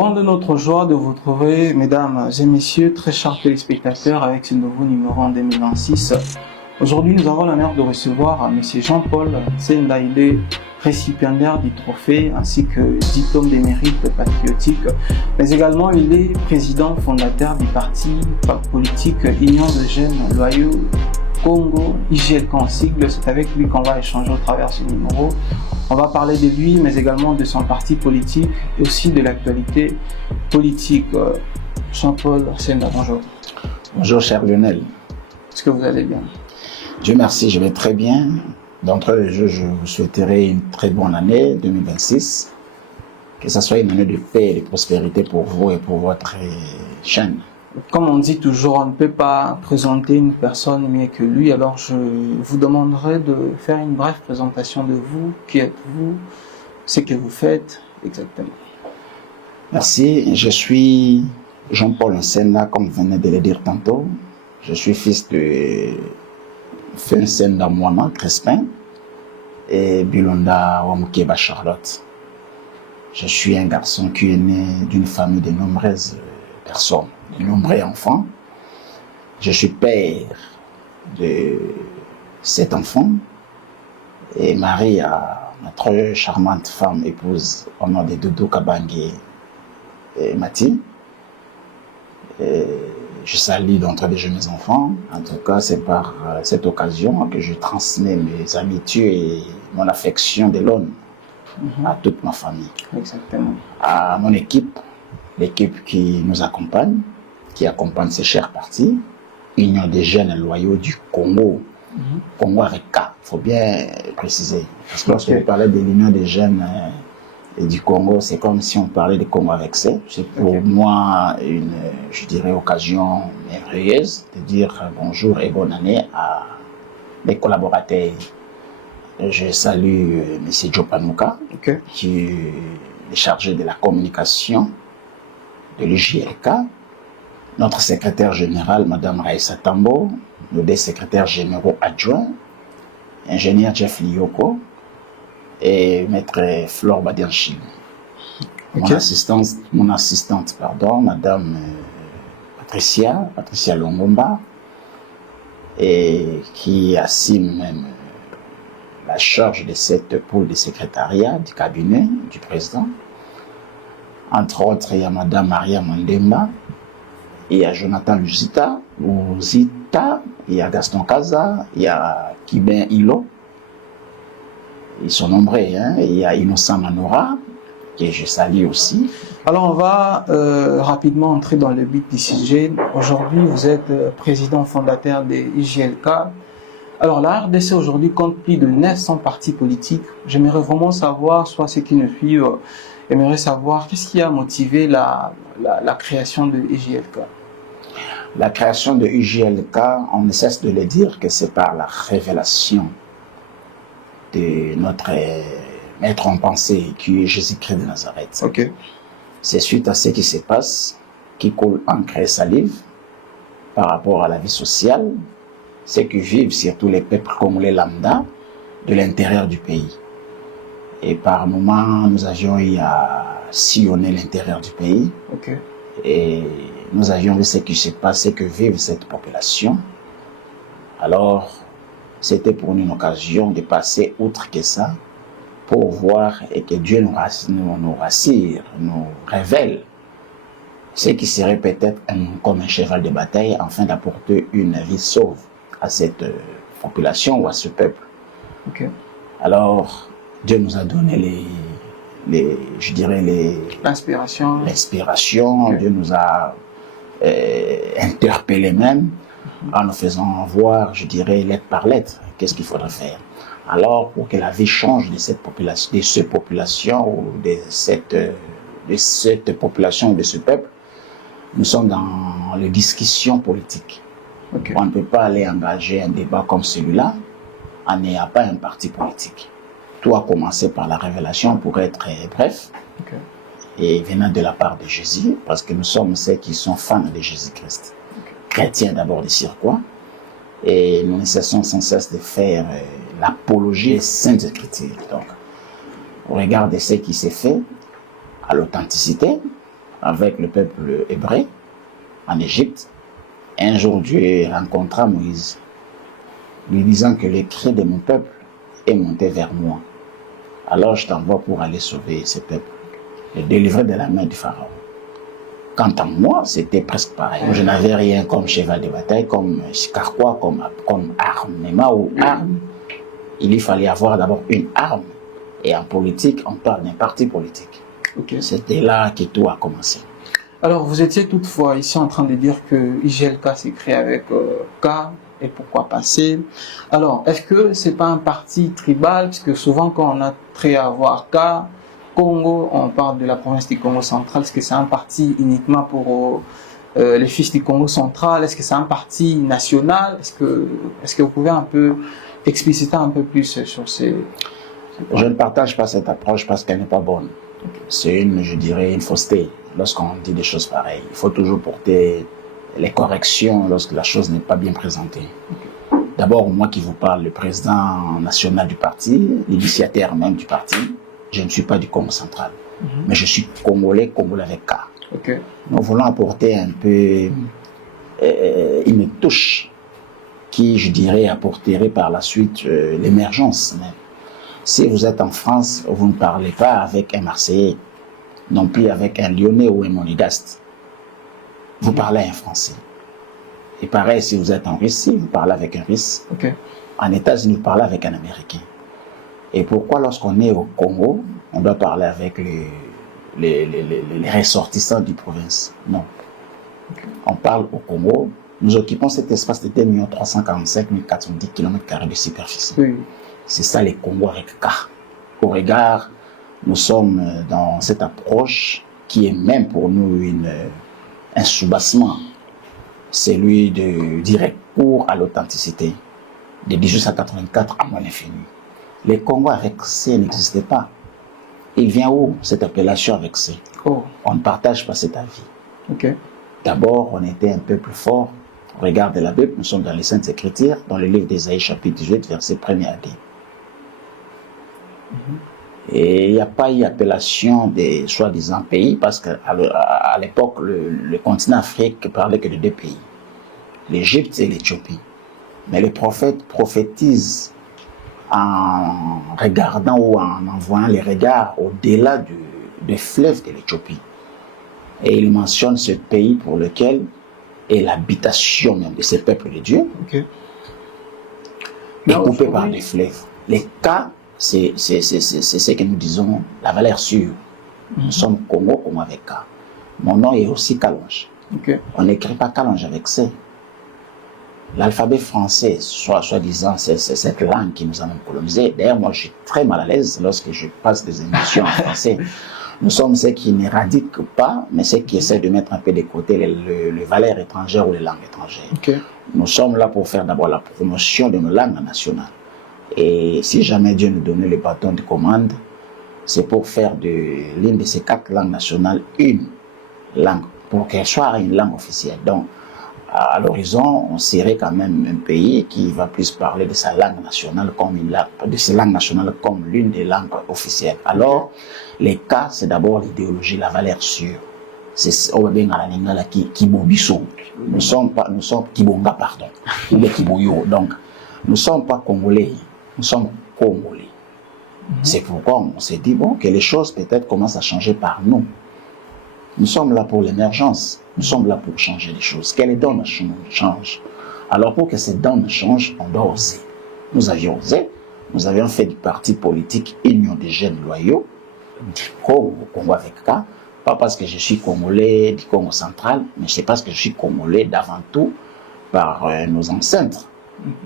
Grande est notre joie de vous retrouver, mesdames et messieurs, très chers téléspectateurs, avec ce nouveau numéro en 2026. Aujourd'hui, nous avons l'honneur de recevoir M. Jean-Paul Senda. Il est récipiendaire du trophée ainsi que diplôme des mérites patriotiques, mais également il est président fondateur du parti politique Union de Jeunes Loyaux Congo, IJLK en sigle. C'est avec lui qu'on va échanger au travers de ce numéro. On va parler de lui, mais également de son parti politique et aussi de l'actualité politique. Jean-Paul Senda, bonjour. Bonjour, cher Lionel. Est-ce que vous allez bien? Dieu merci, je vais très bien. D'entrée de jeu, je vous souhaiterais une très bonne année 2026. Que ce soit une année de paix et de prospérité pour vous et pour votre chaîne. Comme on dit toujours, on ne peut pas présenter une personne mieux que lui. Alors je vous demanderai de faire une brève présentation de vous. Qui êtes-vous? Ce que vous faites exactement. Merci, je suis Jean-Paul Senda, comme vous venez de le dire tantôt. Je suis fils de Senda Mouana Crespin et Bilonda Wamukeba Charlotte. Je suis un garçon qui est né d'une famille de nombreuses personnes, de nombreux enfants. Je suis père de 7 enfants et mari à ma très charmante femme épouse au nom de Doudou Kabangé et Mati. Je salue d'entrée de jeu mes enfants. En tout cas, c'est par cette occasion que je transmets mes amitiés et mon affection de l'homme à toute ma famille. Exactement. À mon équipe, l'équipe qui nous accompagne, qui accompagne ces chers partis, Union des Jeunes Loyaux du Congo, Congo avec K, il faut bien préciser. Parce que lorsque vous parlez de l'Union des Jeunes et du Congo, c'est comme si on parlait de Congo avec C. C'est pour moi une, je dirais, occasion merveilleuse de dire bonjour et bonne année à mes collaborateurs. Je salue M. Jopanuka, qui est chargé de la communication de l'UJLK, notre secrétaire général, Mme Raissa Tambo, nos deux secrétaires généraux adjoints, ingénieur Jeff Lioko et maître Flore Badianchi. Mon assistante, Mme Patricia Longomba, et qui assume même la charge de cette pôle de secrétariat du cabinet du président. Entre autres, il y a Mme Maria Mandemba, il y a Jonathan Luzita, il y a Gaston Kaza, il y a Kiben Hilo. Ils sont nombreux, hein? Il y a Innocent Manora, que je salue aussi. Alors on va rapidement entrer dans le but du sujet. Aujourd'hui, vous êtes président fondateur des IJLK. Alors la RDC aujourd'hui compte plus de 900 partis politiques. J'aimerais vraiment savoir, soit ceux qui nous suivent, aimeraient savoir qu'est-ce qui a motivé la création de IJLK. La création de IJLK, on ne cesse de le dire que c'est par la révélation de notre maître en pensée qui est Jésus-Christ de Nazareth. C'est suite à ce qui se passe, qui coule encre et salive par rapport à la vie sociale, ce que vivent surtout les peuples congolais lambda de l'intérieur du pays. Et par moments, nous avions eu à sillonner l'intérieur du pays. Et nous avions vu ce qui se passe, ce que vivent cette population. Alors, c'était pour nous une occasion de passer outre que ça, pour voir et que Dieu nous rassure, nous révèle ce qui serait peut-être comme un cheval de bataille afin d'apporter une vie sauve à cette population ou à ce peuple. Alors, Dieu nous a donné l'inspiration. Dieu nous a interpellés même en nous faisant voir, je dirais, lettre par lettre, qu'est-ce qu'il faudrait faire. Alors, pour que la vie change de cette population ou de cette population ou de ce peuple, nous sommes dans les discussions politiques. On ne peut pas aller engager un débat comme celui-là en n'ayant pas un parti politique. Tout a commencé par la révélation, pour être bref, et venant de la part de Jésus, parce que nous sommes ceux qui sont fans de Jésus-Christ. Chrétiens d'abord de circuit, et nous ne cessons sans cesse de faire l'apologie des Saintes Écritures. Donc, au regard de ce qui s'est fait, à l'authenticité, avec le peuple hébreu en Égypte. Un jour, Dieu rencontra Moïse, lui disant que le cri de mon peuple est monté vers moi. Alors je t'envoie pour aller sauver ce peuple, le délivrer de la main du Pharaon. Quant à moi, c'était presque pareil. Je n'avais rien comme cheval de bataille, comme carquois, comme armement ou arme. Il lui fallait avoir d'abord une arme. Et en politique, on parle d'un parti politique. Okay. C'était là que tout a commencé. Alors, vous étiez toutefois ici en train de dire que IGLK s'est créé avec K, et pourquoi pas C. Alors, est-ce que c'est pas un parti tribal? Parce que souvent, quand on a trait à voir K, Congo, on parle de la province du Congo central. Est-ce que c'est un parti uniquement pour les fils du Congo central? Est-ce que c'est un parti national? Est-ce que vous pouvez un peu expliciter un peu plus sur ces... Je ne partage pas cette approche parce qu'elle n'est pas bonne. Okay. C'est je dirais, une fausseté lorsqu'on dit des choses pareilles. Il faut toujours porter les corrections lorsque la chose n'est pas bien présentée. Okay. D'abord, moi qui vous parle, le président national du parti, l'initiateur même du parti, je ne suis pas du Congo central, mais je suis congolais avec K. Okay. Nous voulons apporter un peu une touche qui, je dirais, apporterait par la suite l'émergence même. Si vous êtes en France, vous ne parlez pas avec un Marseillais, non plus avec un Lyonnais ou un Monégasque. Vous parlez un Français. Et pareil, si vous êtes en Russie, vous parlez avec un Russe. Okay. En États-Unis, vous parlez avec un Américain. Et pourquoi lorsqu'on est au Congo, on doit parler avec les ressortissants du province? Non. Okay. On parle au Congo, nous occupons cet espace de 2 345 410 km² de superficie. Oui. C'est ça les Congo avec K. Au regard, nous sommes dans cette approche qui est même pour nous un soubassement. Celui de direct recours à l'authenticité. De 1884 à moins l'infini. Les Congo avec C n'existait pas. Il vient où cette appellation avec C? Oh. On ne partage pas cet avis. Okay. D'abord, on était un peuple fort. Regarde la Bible, nous sommes dans les Saintes Écritures, dans le livre d'Ésaïe, chapitre 18, verset 1er à 10. Et il n'y a pas eu appellation des soi-disant pays, parce qu'à l'époque, le continent Afrique parlait que de 2 pays, l'Égypte et l'Éthiopie. Mais les prophètes prophétisent en regardant ou en envoyant les regards au-delà du fleuve de l'Éthiopie. Et ils mentionnent ce pays pour lequel est l'habitation même de ces peuples de Dieu, okay, est coupé par des fleuves. Les cas, c'est ce que nous disons, la valeur sûre. Nous sommes Congo avec K. Mon nom est aussi Kalonge. Okay. On n'écrit pas Kalonge avec C. L'alphabet français, soi-disant, c'est cette langue qui nous a même colonisé. D'ailleurs, moi, je suis très mal à l'aise lorsque je passe des émissions en français. Nous sommes ceux qui n'éradiquent pas, mais ceux qui essaient de mettre un peu de côté les valeurs étrangères ou les langues étrangères. Okay. Nous sommes là pour faire d'abord la promotion de nos langues nationales. Et si jamais Dieu nous donnait le bâton de commande, c'est pour faire de l'une de ces 4 langues nationales une langue, pour qu'elle soit une langue officielle. Donc, à l'horizon, on serait quand même un pays qui va plus parler de sa langue nationale comme une langue, de ses langues nationales comme l'une des langues officielles. Alors, les cas, c'est d'abord l'idéologie, la valeur sûre. C'est Obenga qui bobiso. Nous sommes Kibonga, pardon, ou Kiboyo. Donc, nous ne sommes pas Congolais, nous sommes Congolais. C'est pourquoi on s'est dit, bon, que les choses peut-être commencent à changer par nous. Nous sommes là pour l'émergence. Nous sommes là pour changer les choses. Que les donnes changent. Alors pour que ces donnes changent, on doit oser. Nous avions osé. Nous avions fait du parti politique Union des jeunes loyaux, du Congo avec K. Pas parce que je suis Congolais du Congo central, mais c'est parce que je suis Congolais d'avant tout par nos ancêtres.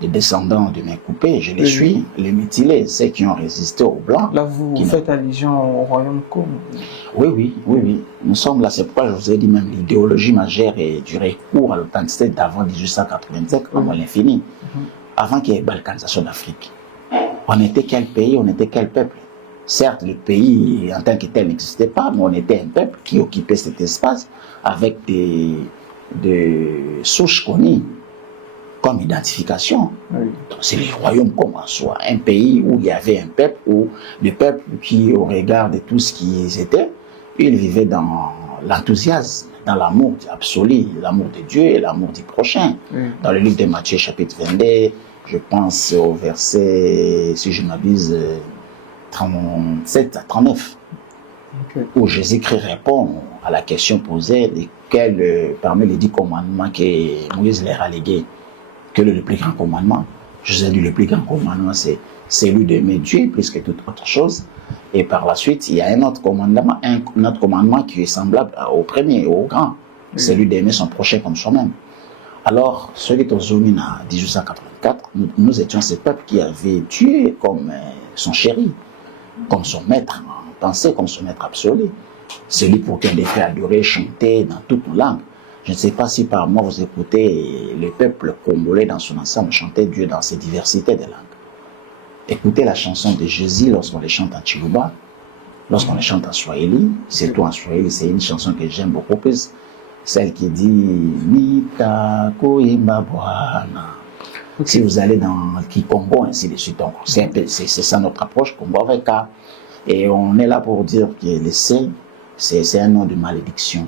Les descendants de mes coupés, je les suis, les mutilés, ceux qui ont résisté aux Blancs. Là, vous faites allusion au royaume Congo. Oui. Nous sommes là, c'est pourquoi je vous ai dit même l'idéologie majeure et du recours à l'authenticité d'avant 1887, comme l'infini, avant qu'il y ait une balkanisation d'Afrique. On était quel pays, on était quel peuple? Certes, le pays en tant que tel n'existait pas, mais on était un peuple qui occupait cet espace avec des souches connues comme identification. Oui. C'est le royaume comme en soi, un pays où il y avait un peuple, où le peuple qui, au regard de tout ce qu'ils étaient, ils vivaient dans l'enthousiasme, dans l'amour absolu, l'amour de Dieu et l'amour du prochain. Dans le livre de Matthieu, chapitre 22, je pense au verset, si je m'abuse, 37 à 39, où Jésus-Christ répond à la question posée, parmi les 10 commandements que Moïse leur a légués, quel est le plus grand commandement? Jésus dit le plus grand commandement, c'est celui d'aimer Dieu plus que toute autre chose. Et par la suite, il y a un autre commandement qui est semblable au premier, au grand, celui d'aimer son prochain comme soi-même. Alors, celui qui est en 1884, nous étions ce peuple qui avait Dieu comme son chéri, comme son maître en pensée, comme son maître absolu. Celui pour qui on devait adorer, chanter dans toutes nos langues. Je ne sais pas si par moi vous écoutez le peuple congolais dans son ensemble chanter Dieu dans ses diversités de langues. Écoutez la chanson de Jésus lorsqu'on les chante en Chiluba, lorsqu'on les chante en Swahili, surtout en Swahili, c'est une chanson que j'aime beaucoup plus, celle qui dit Mita Koimba Bwana. Si vous allez dans Kikongo, ainsi de suite, c'est ça notre approche, Congo avec A. Et on est là pour dire que le C, c'est un nom de malédiction.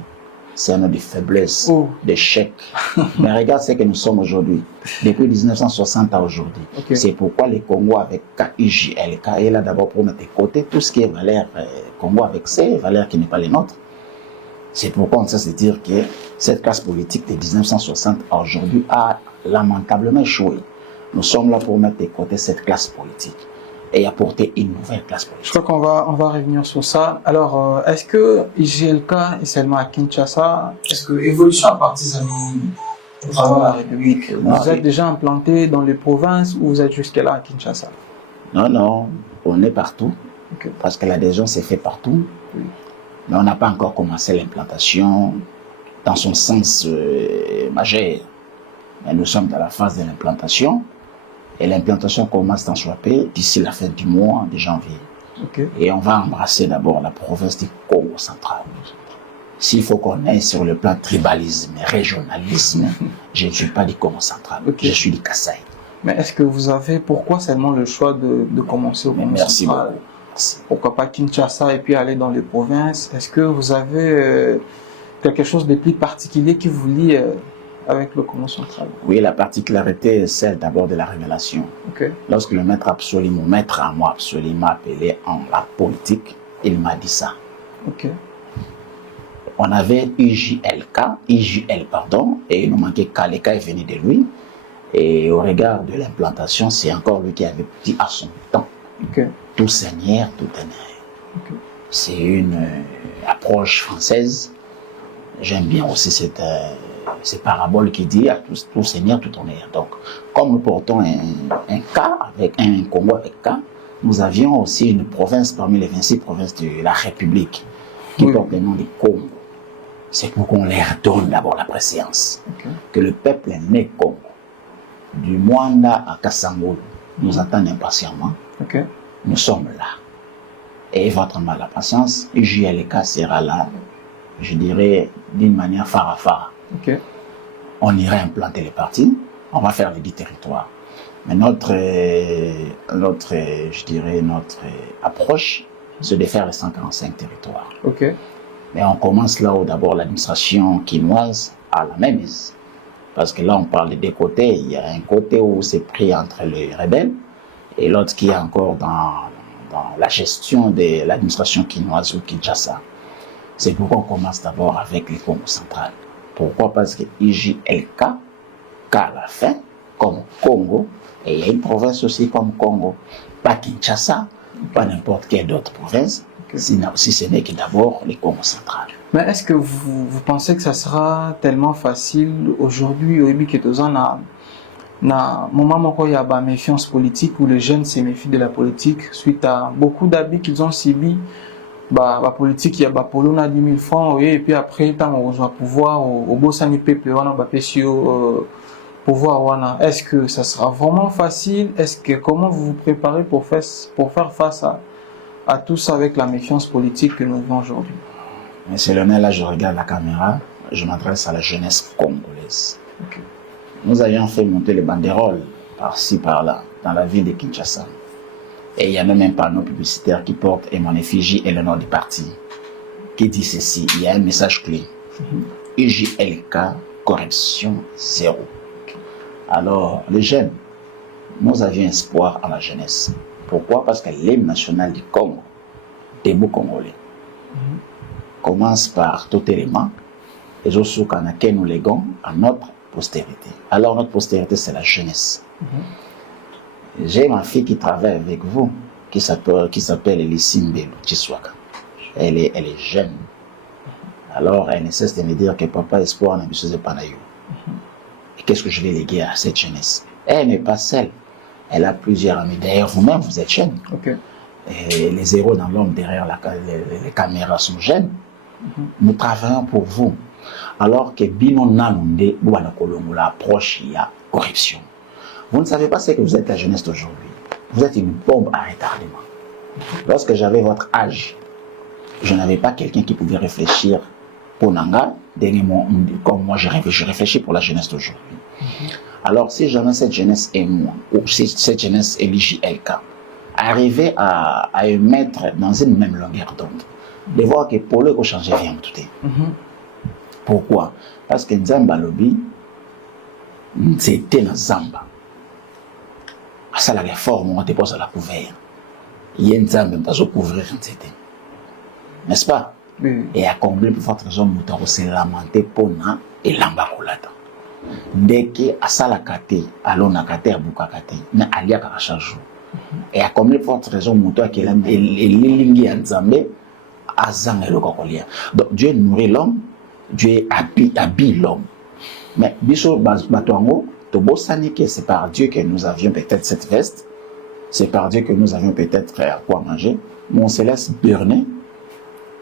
C'est un nom de faiblesse, d'échec. Mais regarde ce que nous sommes aujourd'hui. Depuis 1960 à aujourd'hui. C'est pourquoi les Congo avec KIJLK est là d'abord pour mettre de côté tout ce qui est valeur Congo avec C, valeur qui n'est pas les nôtres. C'est pourquoi on sait se dire que cette classe politique de 1960 à aujourd'hui a lamentablement échoué. Nous sommes là pour mettre de côté cette classe politique et apporter une nouvelle classe politique. Je crois qu'on va revenir sur ça. Alors, est-ce que IGLK est seulement à Kinshasa? Est-ce que évolution partisane au travers de la République, vous êtes déjà implanté dans les provinces ou vous êtes jusque-là à Kinshasa? Non, on est partout, parce que l'adhésion s'est faite partout, mais on n'a pas encore commencé l'implantation dans son sens majeur. Mais nous sommes dans la phase de l'implantation. Et l'implantation commence dans Chouapé d'ici la fin du mois de janvier. Et on va embrasser d'abord la province du Congo central. S'il faut qu'on aille sur le plan tribalisme, régionalisme, je ne suis pas du Congo central, je suis du Kasaï. Mais est-ce que vous avez, pourquoi seulement le choix de commencer au Congo central? Merci. Pourquoi pas Kinshasa et puis aller dans les provinces? Est-ce que vous avez quelque chose de plus particulier qui vous lie avec le Congo central? Oui, la particularité est celle d'abord de la révélation. Lorsque le maître absolu, mon maître à moi absolu, m'a appelé en la politique, il m'a dit ça. On avait IJL, pardon, et il nous manquait K, le K est venu de lui. Et au regard de l'implantation, c'est encore lui qui avait dit à son temps. Tout seigneur, tout honneur. C'est une approche française. J'aime bien aussi cette parabole qui dit à tout seigneur, tout honneur. Donc, comme nous portons un cas, avec un Congo avec K, nous avions aussi une province parmi les 26 provinces de la République qui porte le nom de Congo. C'est pour qu'on leur donne d'abord la préséance. Que le peuple est né Congo. Du Mwanda à Kassangolo, nous attendons impatiemment. Nous sommes là. Et votre mal la patience, IJLK sera là, je dirais, d'une manière phare à phare. On ira implanter les partis, on va faire les 10 territoires. Mais notre approche, c'est de faire les 145 territoires. Mais on commence là où d'abord l'administration quinoise a la même mise. Parce que là, on parle des deux côtés. Il y a un côté où c'est pris entre les rebelles et l'autre qui est encore dans la gestion de l'administration quinoise ou Kinshasa. C'est pourquoi on commence d'abord avec le Congo central. Pourquoi? Parce que IJLK, K à la fin, comme Congo, et il y a une province aussi comme Congo. Pas Kinshasa, pas n'importe quelle autre province, si ce n'est que d'abord le Congo central. Mais est-ce que vous pensez que ça sera tellement facile aujourd'hui au début que na moment où il y a une méfiance politique, où les jeunes se méfient de la politique suite à beaucoup d'habits qu'ils ont subis? La politique, il y a polo na 10 000 francs, et puis après, tant on va pouvoir, au beau sani peuple, on va pouvoir, est-ce que ça sera vraiment facile? Comment vous vous préparez pour faire face à tout ça avec la méfiance politique que nous vivons aujourd'hui? Monsieur Lionel, là je regarde la caméra, je m'adresse à la jeunesse congolaise. Nous avions fait monter les banderoles par-ci, par-là, dans la ville de Kinshasa. Et il y a même un panneau publicitaire qui porte et mon effigie et le nom du parti. qui dit ceci. Il y a un message clé. UJLK, corruption zéro. Alors, les jeunes, nous avions espoir en la jeunesse. Pourquoi? Parce que l'hymne national du Congo, debout congolais, commence par tout élément, et je suis qu'on a nous léguons à notre postérité. Alors, notre postérité, c'est la jeunesse. J'ai ma fille qui travaille avec vous, qui s'appelle Elissine Belou Chiswaka. Elle est jeune. Alors, elle ne cesse de me dire que papa espoir n'a pas de et qu'est-ce que je vais léguer à cette jeunesse? Elle n'est pas seule. Elle a plusieurs amis. D'ailleurs, vous-même, vous êtes jeune. Et les héros dans l'homme derrière les caméras sont jeunes. Nous travaillons pour vous. Alors que Bino Nalunde, l'approche, il y a corruption. Vous ne savez pas ce que vous êtes la jeunesse d'aujourd'hui. Vous êtes une bombe à retardement. Lorsque j'avais votre âge, je n'avais pas quelqu'un qui pouvait réfléchir pour Nanga, comme moi je réfléchis pour la jeunesse d'aujourd'hui. Alors si jamais cette jeunesse est moi, ou si cette jeunesse est l'IJLK, arriver à mettre dans une même longueur d'onde, de voir que pour le changer rien tout est. Pourquoi? Parce que Nzamba Lobi, c'était dans Zamba. Ça la réforme, on te pose à la couvert. Il y a Nzamba, on peut couvrir, n'est-ce pas? Et à combler plus forte raison, nous s'est lamenté pour nous et l'ambacolata. Dès que à ça la kate, allons à kate à bukakate, na alia karachajou. Et à combler plus forte raison, nous avons que l'lingi Nzambe à zang et le cocolia. Donc Dieu nourrit l'homme, Dieu habille l'homme. Mais biso batuango, tobo sanike, c'est par Dieu que nous avions peut-être cette veste, c'est par Dieu que nous avions peut-être à quoi manger, mais on se laisse berner,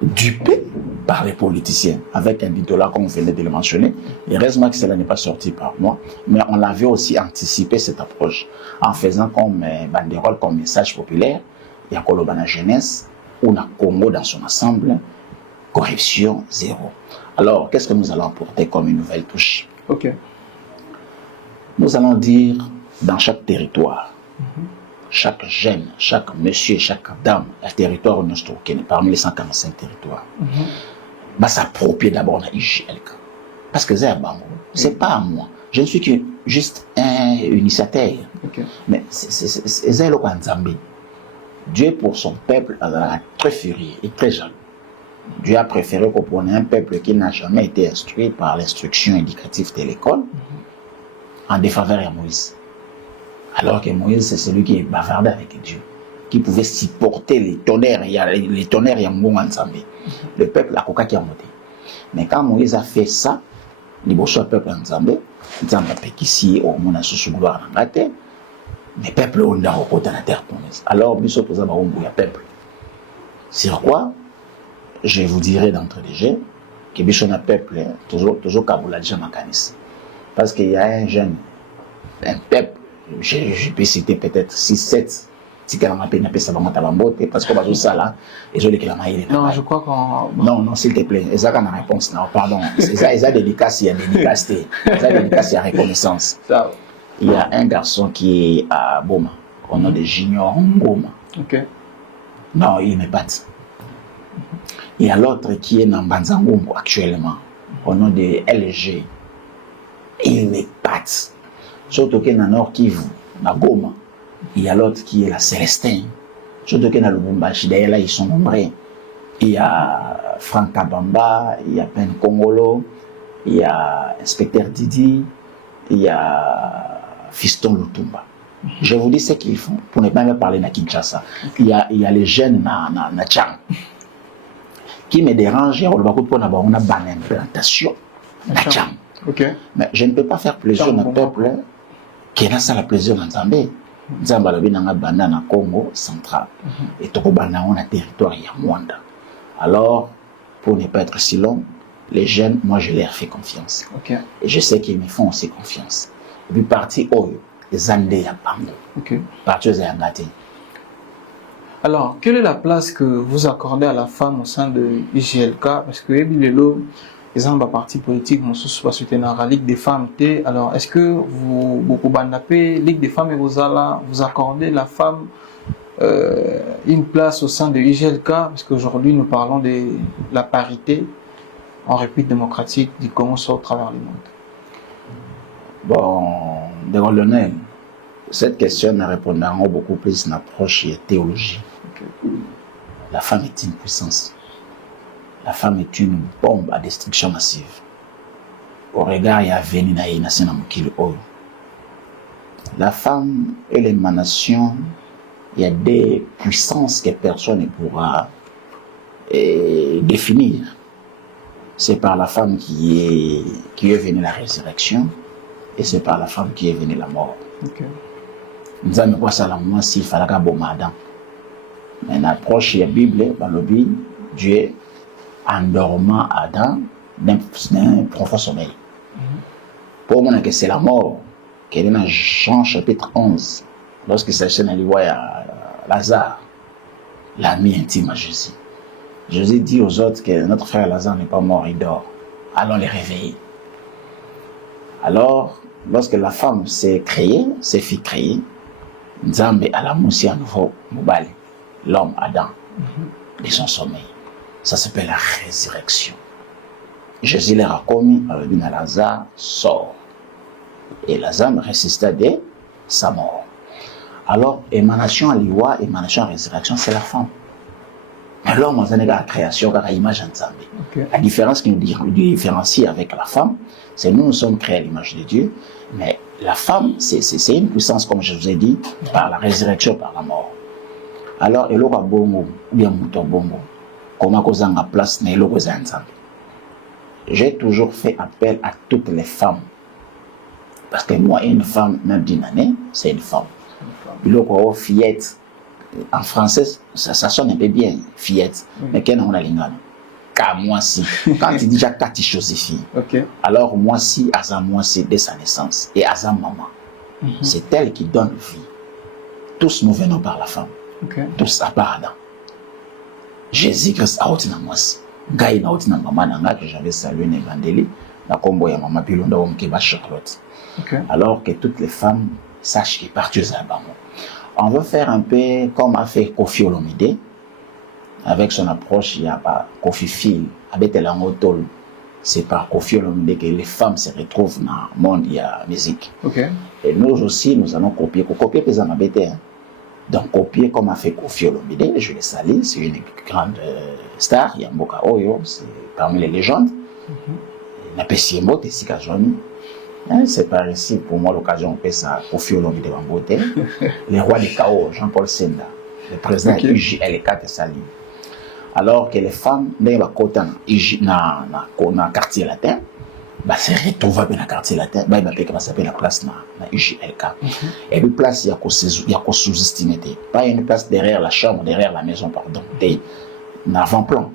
dupé par les politiciens, avec un idolâtre comme vous venez de le mentionner. Heureusement que cela n'est pas sorti par moi, mais on l'avait aussi anticipé cette approche, en faisant comme banderole, comme message populaire, il y a Kolobana jeunesse, ou a Congo dans son ensemble, corruption zéro. Alors, qu'est-ce que nous allons apporter comme une nouvelle touche? Nous allons dire, dans chaque territoire, chaque jeune, chaque monsieur, chaque dame, un territoire parmi les 145 territoires, va s'approprier d'abord de l'IJLK. Parce que c'est pas à moi. Je ne suis que juste un initiateur. Mais c'est le Zambie. Dieu, pour son peuple, a très furieux et très jaloux. Dieu a préféré qu'on prenne un peuple qui n'a jamais été instruit par l'instruction éducative de l'école en défaveur de Moïse. Alors que Moïse, c'est celui qui est bavardé avec Dieu, qui pouvait supporter les tonnerres, les tonnerres et le peuple a coca qui a monté. Mais quand Moïse a fait ça, il a le peuple en Zambé, Zambé a ici au monde sous gloire en gâté, mais le peuple on a recoté la terre promise. Alors, nous sommes un peuple. Sur quoi? Je vous dirai d'entre les jeunes que nous un peuple, toujours Kaboula déjà Makanis. Parce qu'il y a un jeune, un peuple, je peux citer peut-être 6-7, si quelqu'un m'a payé ça parce qu'on va jouer ça là, et je l'ai non, je crois qu'on. Non, s'il te plaît, et ça, quand la réponse, non, pardon, c'est ça, dédicace, il y a dédicace, ça, dédicace, il y a reconnaissance. Il y a un garçon qui est à Boma, on a des juniors Boma. Non, il n'est pas. Il y a l'autre qui est dans Banzangombo actuellement, au nom de LG. Il n'est pas. Surtout qu'il y a dans Nord Kivu, dans Goma. Il y a l'autre qui est la Célestin. Surtout qu'il y a dans Lubumbashi, d'ailleurs là ils sont nombreux. Il y a Franck Kabamba, il y a Ben Kongolo, il y a Inspecteur Didi, il y a Fiston Lutumba. Je vous dis ce qu'ils font, pour ne pas me parler de Kinshasa. Il y a les jeunes na Tchang. Qui me dérange, il y a une bonne implantation na Tchang. Mais je ne peux pas faire plaisir à un peuple qui n'a pas le plaisir d'entendre. Nzamba lobi nanga banda na Congo central et toko banda on a territoire ya Mwanda. Alors pour ne pas être si long, les jeunes, moi je leur fais confiance. Et je sais qu'ils me font aussi confiance. Et puis parti Oyo, les Andés ya Bango. Parti aux Yangati. Alors, quelle est la place que vous accordez à la femme au sein de IJLK? Parce que les hommes partis politiques nous soit soutenir la Ligue des femmes. Alors, est-ce que vous beaucoup bandapé Ligue des femmes et vous accordez la femme une place au sein de IGLK, parce qu'aujourd'hui nous parlons de la parité en République démocratique du Congo au travers du monde. Bon, de colonel, cette question me répondra beaucoup plus une approche théologie. Okay. La femme est une puissance. La femme est une bombe à destruction massive. Au regard, il y a venu la femme est l'émanation, il y a des puissances que personne ne pourra définir. C'est par la femme qui est venue la résurrection et c'est par la femme qui est venue la mort. Nous avons quoi ça là, moi, s'il fallait qu'un bon madame. Mais l'approche de la Bible, dans le Bible, Dieu endormant Adam d'un profond sommeil. Pour moi, c'est la mort. Qui est dans Jean chapitre 11, lorsqu'il s'agit de Lazare, l'ami intime à Jésus. Jésus dit aux autres que notre frère Lazare n'est pas mort, il dort. Allons les réveiller. Alors, lorsque la femme s'est créée, s'est fait créer, Nzambe a la moussi à nouveau, Moubali, l'homme Adam, de son sommeil. Ça s'appelle la résurrection. Jésus leur a commis, avec une Lazare, sort. Et Lazare résista de sa mort. Alors, émanation à l'iwa, émanation à résurrection, c'est la femme. Mais l'homme, on a la création, car l'image de Nzambe. Okay. La différence qui nous différencie avec la femme, c'est nous sommes créés à l'image de Dieu, mais la femme, c'est une puissance, comme je vous ai dit, par la résurrection, par la mort. Alors, il y a bongo, ou bien mouton bongo, comment qu'on a place, mais il y a Nzambe. J'ai toujours fait appel à toutes les femmes. Parce que moi, une femme, même d'une année, c'est une femme. Il y a fillette. En français, ça sonne un peu bien, fillette. Mais qu'est-ce qu'on a l'ingane? Car moi, si. Quand il dit déjà Kati Joséphine, alors moi, si, Azam, moi, c'est dès sa naissance. Et Azam, maman. C'est elle qui donne vie. Tous nous venons par la femme. Tous à part Adam. Jésus-Christ a outi na moi. Gaï na outi na maman nanga que j'avais salué l'évangile. Na kombo ya maman pilonda ou mkeba Charlotte. Alors que toutes les femmes sachent qu'ils partent à Bamon. On veut faire un peu comme a fait Kofi Olomide. Avec son approche, il y a pas Kofi Phil, avec Elangotol. C'est par Kofi Olomide que les femmes se retrouvent dans le monde de la musique. Et nous aussi, nous allons copier. Copier les hommes habité. Donc, copier comme a fait Kofi Olomide, je le salue, c'est une grande star. Yamboka Oyo, c'est parmi les légendes. Napesiembo, Tessika Johnny. C'est par ici, pour moi, l'occasion de faire ça, Kofi Olomide Bambote, le roi du chaos, Jean-Paul Senda, le président de UJLK de Sali. Alors que les femmes, dans le quartier latin, se retrouvent dans le quartier latin, ça s'appelle la place dans UJLK. Et la place, il y a qu'on sous-estimé. Pas une place derrière la chambre, derrière la maison, pardon, en avant-plan.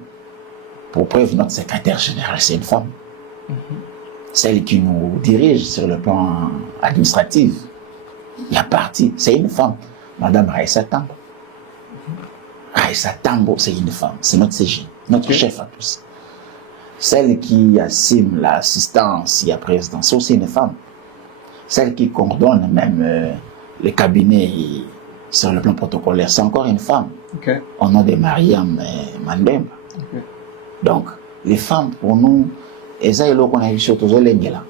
Pour preuve, notre secrétaire général, c'est une femme. Celle qui nous dirige sur le plan administratif, il y a parti, c'est une femme, Madame Raissa Tambo. Raissa Tambo, c'est une femme, c'est notre CG, notre chef à tous. Celle qui assume l'assistance et la présidence, c'est aussi une femme. Celle qui coordonne même les cabinets sur le plan protocolaire, c'est encore une femme. Au nom de Mariam Mandemba. Donc, les femmes, pour nous, et ça, qu'on a eu surtout là.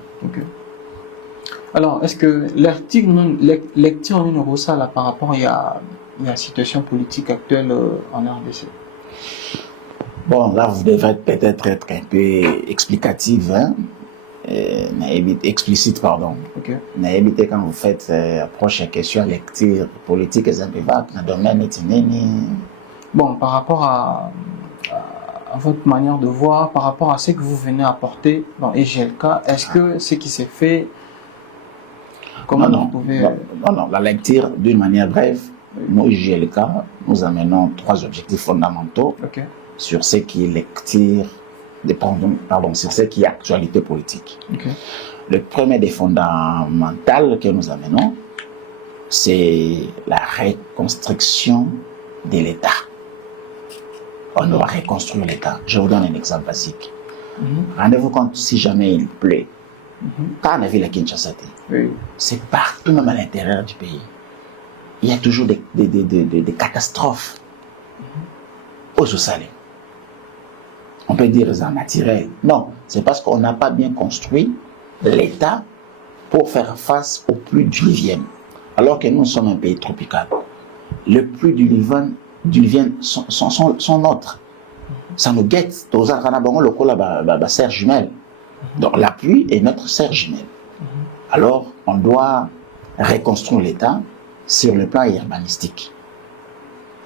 Alors, est-ce que lecture numéro ça là par rapport à la situation politique actuelle en RDC? Bon, là, vous devrez peut-être être un peu explicative, hein? Explicite, pardon. Évitez quand vous faites approche à question lecture politique et un peu vague dans le domaine ethnique. Bon, par rapport à votre manière de voir, par rapport à ce que vous venez apporter dans EGLK, est-ce que ce qui s'est fait, comment vous pouvez... Non, la lecture, d'une manière brève, nous, EGLK, nous amenons 3 objectifs fondamentaux sur ce qui est lecture, sur ce qui est actualité politique. Le premier des fondamentaux que nous amenons, c'est la reconstruction de l'État. On doit reconstruire l'État. Je vous donne un exemple basique. Rendez-vous compte, si jamais il pleut, quand on a vu la Kinshasa, c'est partout, même à l'intérieur du pays. il y a toujours des catastrophes aux salés. On peut dire c'est naturel. Non, c'est parce qu'on n'a pas bien construit l'État pour faire face aux pluies diluviennes. Alors que nous sommes un pays tropical. Les pluies diluviennes sont nôtres. Ça nous guette. La serre jumelle. Donc la pluie est notre serre jumelle. Alors on doit reconstruire l'État sur le plan urbanistique.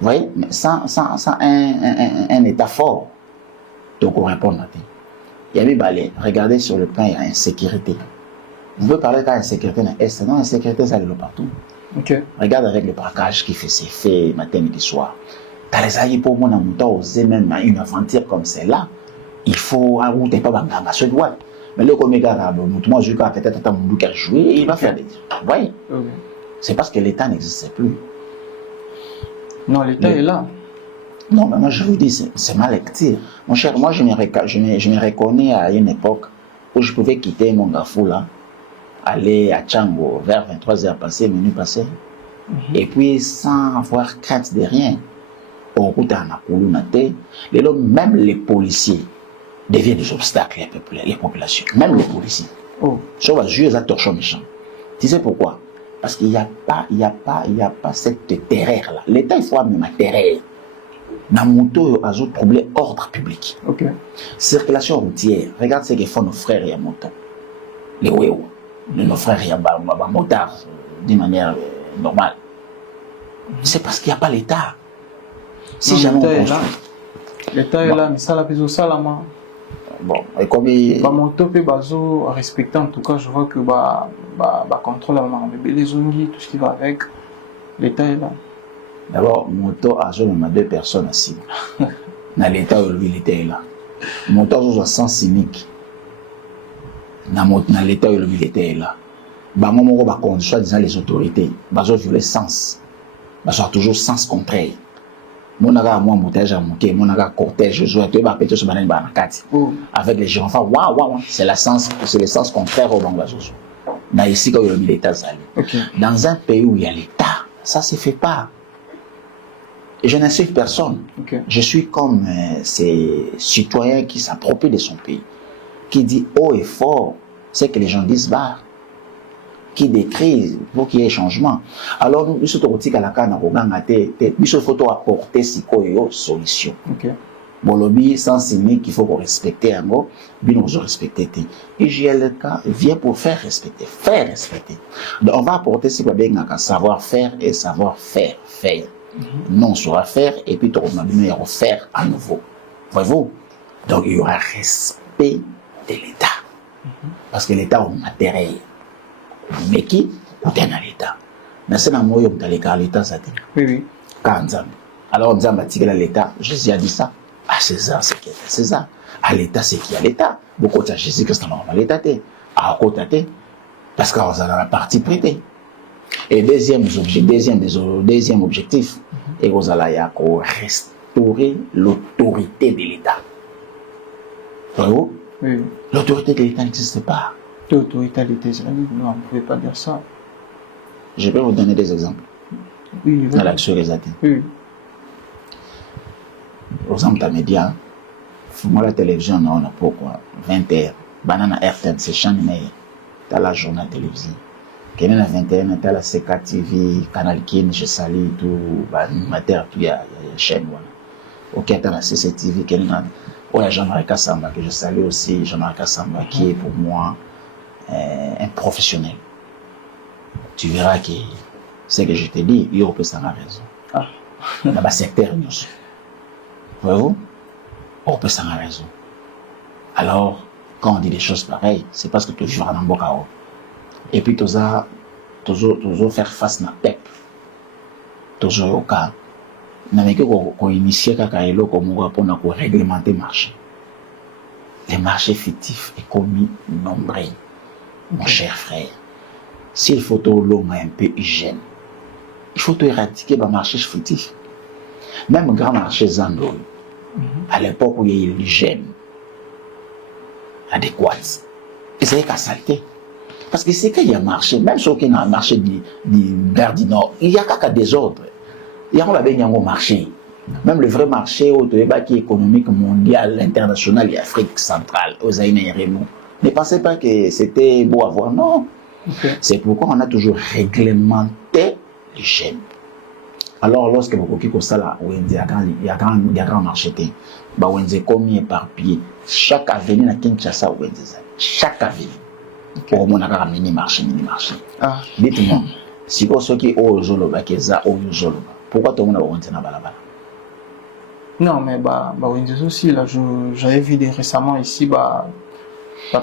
Vous voyez, sans un État fort, donc on répond à tout. Il y a mis balai. Regardez sur le plan, il y a insécurité. Vous pouvez parler d'insécurité dans l'Est, non, l'insécurité, ça est partout. Okay. Regarde avec le braquage qui fait ses faits matin, midi, soir. Dans les aïeux pour moi, on oser même une aventure comme celle-là. Il faut arrêter pas banganga sur droite. Mais le coméga, moi, je vais peut-être un monde qui a joué, il va faire des. Vous voyez? Okay. C'est parce que l'État n'existe plus. Non, l'État est là. Non, mais moi je vous dis, c'est ma lecture. Mon cher, moi je me reconnais à une époque où je pouvais quitter mon gafou là, aller à Tchango vers 23h passées, minuit passé, et puis sans avoir crainte de rien. Au route à Nakulu, même les policiers deviennent des obstacles, les populations, même les policiers. Oh. Sauf à jouer à torchon méchant. Tu sais pourquoi? Parce qu'il n'y a pas cette terreur là. L'État, il faut même la terreur. Dans moto, il y a un problème ordre public. Okay. Circulation routière. Regarde ce que font nos frères et motos. Les Wéo. Nos frères et motards, d'une manière normale. C'est parce qu'il n'y a pas l'État. Si jamais on construit. L'État est là, mais ça, la besoin ça, là, moi. Bon, et comme il... moto peut bazo respecter, en tout cas, je vois que contrôle les zombies, tout ce qui va avec. L'État est là. D'abord, moto a même 2 personnes assis. Dans l'État où l'État est là. Moto a sens cynique. Dans l'État où l'État est là. Bango va conduire disant les autorités. Bazo violer sens. Bazo a toujours sens contraire. Mon aga moi motage à monter, mon aga cortège, je vais ba péter sur banane banakati. Avec les gens, enfin waouh, c'est le sens contraire au bangazo. Dans ici quand il y a l'État zali. Dans un pays où il y a l'État, ça se fait pas. Et je n'insulte personne. Je suis comme ces citoyens qui s'approprient de son pays, qui dit haut et fort ce que les gens disent bas, qui décrit pour qu'il y ait changement. Alors nous sommes à la canne, nous faut apporter une solution. Bon, lobby sans signer qu'il faut respecter un mot, bien nous respecter. Et JLK vient pour faire respecter. Donc on va apporter ce qu'on a savoir-faire et savoir-faire. Non, on saura faire et puis on va refaire à nouveau. Voyez-vous? Donc il y aura respect de l'État. Parce que l'État a un matériel. Mais qui ou dans l'État. Mais c'est dans le moyen de l'État, ça dit. Oui. Alors, on dit à l'État, Jésus a dit ça. À César, c'est qui est César. À l'État, c'est qui est l'État. Beaucoup de Jésus, c'est normal l'État. À côté, parce qu'on a la partie prêtée. Et deuxième objectif, et vous allez restaurer l'autorité de l'État. Voyez-vous? Oui. L'autorité de l'État n'existe pas. L'autorité de l'État, non, on ne pouvait pas dire ça. Je peux vous donner des exemples. Oui, dans l'action des athées. Oui. Par exemple, les médias, moi la télévision, on a pourquoi 20h, banana RTN, c'est chaîne mais t'as la journée télévisée. Quand on a 21, t'as la CK TV, Canal Kin, je salue tout, matin, tout, il y a chaîne. Ok, t'as la CCTV, quand on a Jean-Marie Kassamba, que je salue aussi, Jean-Marie Kassamba, qui est pour moi un professionnel. Tu verras que ce que je te dis, il y a raison. Dans le secteur, voyez-vous, on peut s'en raison. Alors, quand on dit des choses pareilles, c'est parce que tu vivras dans le bocao. Et puis, tu as toujours faire face à peuple. Toujours au cas. Mais qu'on initie pour réglementer le marché. Les marchés fictifs est commis nombreux, mon cher frère. S'il faut l'homme un peu hygiène, il faut éradiquer le marché fictif. Même le grand marché Zando, à l'époque où il y a eu l'hygiène adéquate, ils avaient qu'à saleté. Parce que c'est qu'il y a marché, même si il y a un marché du Nord, il y a qu'à désordre. Il y a un marché. Même le vrai marché au débat économique mondial, international et Afrique centrale, aux Aïna-Rémo. Ne pensez pas que c'était beau à voir, non. Okay. C'est pourquoi on a toujours réglementé les chaînes. Alors, lorsque vous avez ça là, il y a un marché, vous avez commis éparpillé. Chaque avenue a Kinshasa, chaque avenue. Pour mon agar mini marché. Ah. Dites-moi, si vous avez qui au Zoloba, pourquoi tout le monde a rentré dans la balabala? Non, mais aussi, là, j'avais vu récemment ici,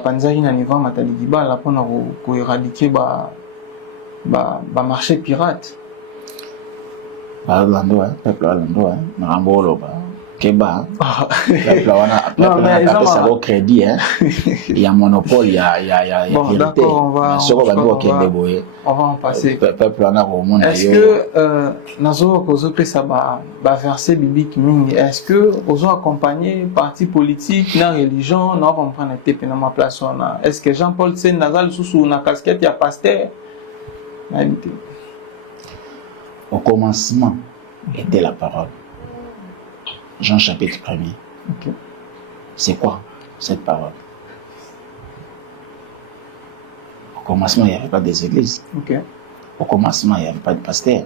Panzari na niveau mataligiba là pour éradiquer marché pirate. Peuple Marambolo, Keba, non, mais ça vaut crédit, hein. Il y a monopole, il y a bon, vérité. On va en passer. Est-ce que Nazo Kozope ça va verser biblique mingi? Est-ce que vous accompagné parti politique, na religion, na va prendre TP na ma place on? Est-ce que Jean-Paul Sen Nazal sous na casquette ya pasteur? Au commencement était la parole. Jean chapitre 1er. Okay. C'est quoi cette parole? Au commencement, il n'y avait pas des églises. Okay. Au commencement, il n'y avait pas de pasteur.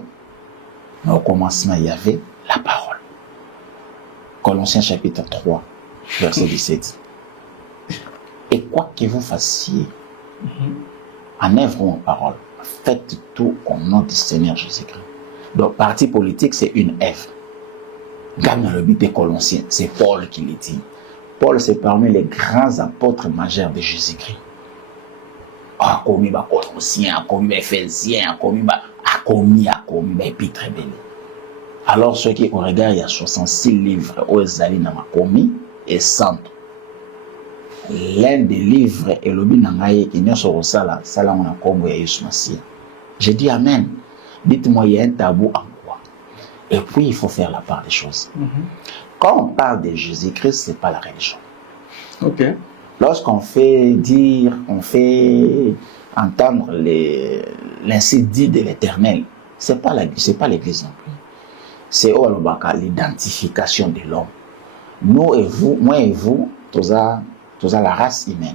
Mais au commencement, il y avait la parole. Colossiens chapitre 3, verset 17. Et quoi que vous fassiez, en œuvre ou en parole, faites tout au nom du Seigneur Jésus-Christ. Donc, parti politique, c'est une œuvre. Dans le but des Colossiens, c'est Paul qui le dit. Paul, c'est parmi les grands apôtres majeurs de Jésus-Christ. Ah, commis ba Colossiens, commis ba Éphésiens, commis ba Épître béni. Alors, ceux qui au regard, il y a 66 livres aux Zali dans ma commis et 100. L'un des livres est le Binangaye qui n'est sur le Sala, on a Congo et Yusmasia. J'ai dit Amen. Dites-moi, il y a un tabou en quoi? Et puis, il faut faire la part des choses. Quand on parle de Jésus-Christ, ce n'est pas la religion. Okay. Lorsqu'on fait dire, on fait entendre l'ainsi dit de l'Éternel, ce n'est pas l'Église non plus. C'est l'identification de l'homme. Nous et vous, moi et vous, tous la race humaine,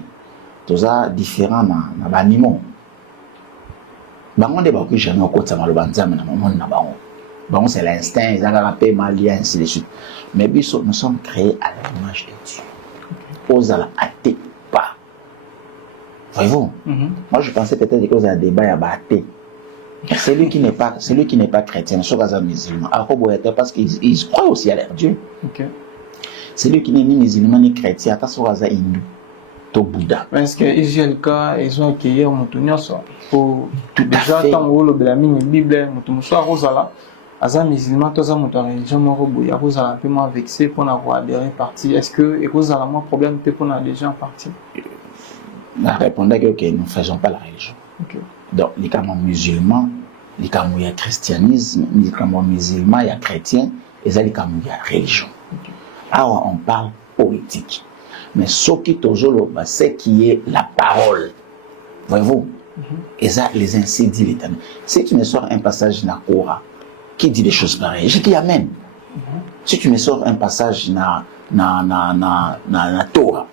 tous différents animaux. C'est l'instinct, ils ont la paix, malien, ainsi de suite. Mais nous sommes créés à l'image de Dieu. Aux à athée pas. Voyez-vous? Moi, je pensais peut-être que vous avez un débat à athée. Celui qui n'est pas chrétien, sauf un musulman, parce qu'il croit aussi à leur Dieu. Okay. Celui qui n'est ni musulman ni chrétien, attention à hindou. Bouddha. Est-ce que IGLK, ils ont accueilli un pour déjà tant que la Bible, Rosala, Aza musulman, tous les religion, Rosala, un peu moins vexé pour avoir adhéré parti. Est-ce que Rosala, moi, problème, pour avoir déjà en parti? Je répondais que nous ne faisons pas la religion. Okay. Donc, les cas musulmans, les cas il y a christianisme, les cas musulmans, il y a chrétien, et les cas il y a religion. Okay. Alors, on parle politique. Mais ce qui est ce qui est la parole, voyez-vous, et ça, les ainsi dit l'Éternel. Si tu me sors un passage dans la Torah qui dit des choses pareilles, je dis Amen. Si tu me sors un passage dans la Torah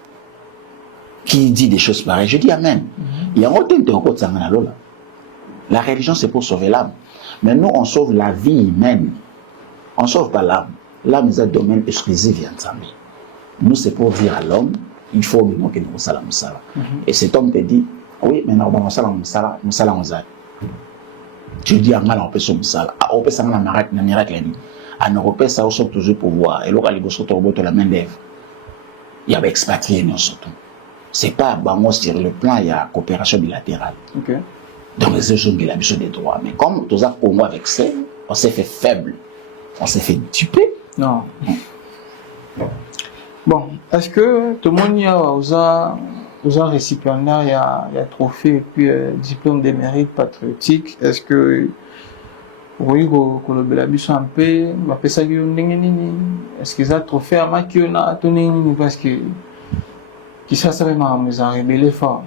qui dit des choses pareilles, je dis Amen. Il y a un autre de la religion, c'est pour sauver l'âme. Mais nous, on sauve la vie humaine. On ne sauve pas l'âme. L'âme est un domaine exclusif d'Ensemble. Nous, c'est pour dire à l'homme, il faut que nous salam. Et cet homme te dit, oui, mais nous salam. Tu dis à mal, on peut se salam. On peut s'en miracle. En Europe, ça aussi toujours pouvoir. Et là, il faut se la main d'œuvre. Il y a expatrié, nous surtout. C'est pas bon sur le plan, il y a coopération bilatérale. Okay. Donc, les gens qui ont besoin des droits. Mais comme tous les Congo avec ça, on s'est fait faible. On s'est fait duper. Non. Bon, est-ce que tout le monde a récipiendaire, il y a trophée et puis diplôme de mérite patriotique? Est-ce que oui, que le Belabus un peu, ça est-ce qu'ils ont trophée à Makiona, parce que qui ça va me rébellé fort?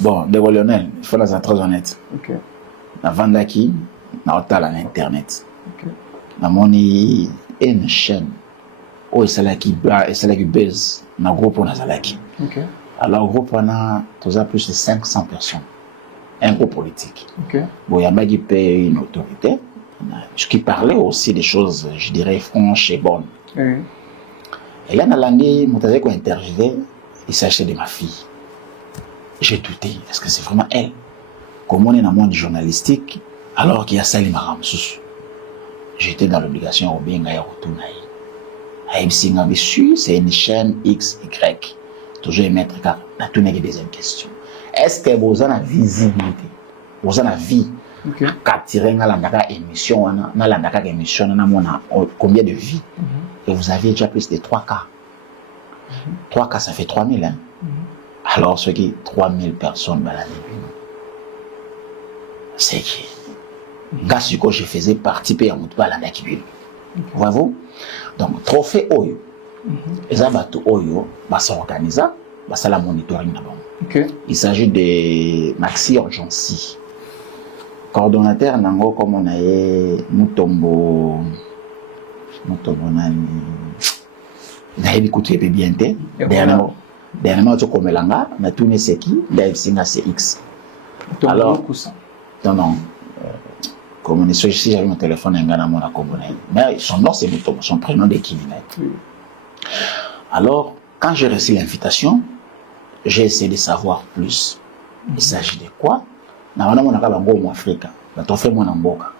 Bon, de Lionel, il faut être très honnête. Ok. Na Vandaki, na Otal en Internet. Ok. Na moni une chaîne. Oh, c'est là qui buzz. Na groupe on a Zalaki. Ok. Alors, groupe on a plus de 500 personnes. Un groupe politique. Ok. Bon, il y a qui paye une autorité. Qui parlait aussi des choses, je dirais, franches et bonnes. Oui. Et là, dans l'année, mon tazé qu'on interviewé, il s'agissait de ma fille. J'ai douté, est-ce que c'est vraiment elle? Comme on est dans le monde journalistique, alors qu'il y a Salim Aramsous. J'étais dans l'obligation au bien à retourner. AMC c'est une chaîne X, Y. Toujours émettre car on a tourné des deuxième question. Est-ce que vous avez la visibilité? Vous avez la vie? Ok. Capturer dans la émission, combien de vies? Et vous avez déjà plus de 3 cas. 3 cas, ça fait 3000. Hein? Alors, ce qui est 3000 personnes dans l'année. C'est qui? Quand je faisais participer à mon tour à la Nakibul. Voyez-vous? Donc, trophée Oyo. Et ça va tout Oyo, va s'organiser, va ça la monitoring d'abord. Il s'agit de Maxi Urgency. Coordonnateur, nango, comme on a eu Mutombo Nani. D'ailleurs, écoutez bien, dernièrement, tu comme l'anga, on a tourné c'est qui? D'ailleurs, c'est X. Alors, non. Comme on est sur ici, j'avais mon téléphone, mais son nom c'est Mutombo, son prénom de Kimina. Alors, quand j'ai reçu l'invitation, j'ai essayé de savoir plus. Il s'agit de quoi? Normalement, on a un bon Afrique. On a fait mon amboka.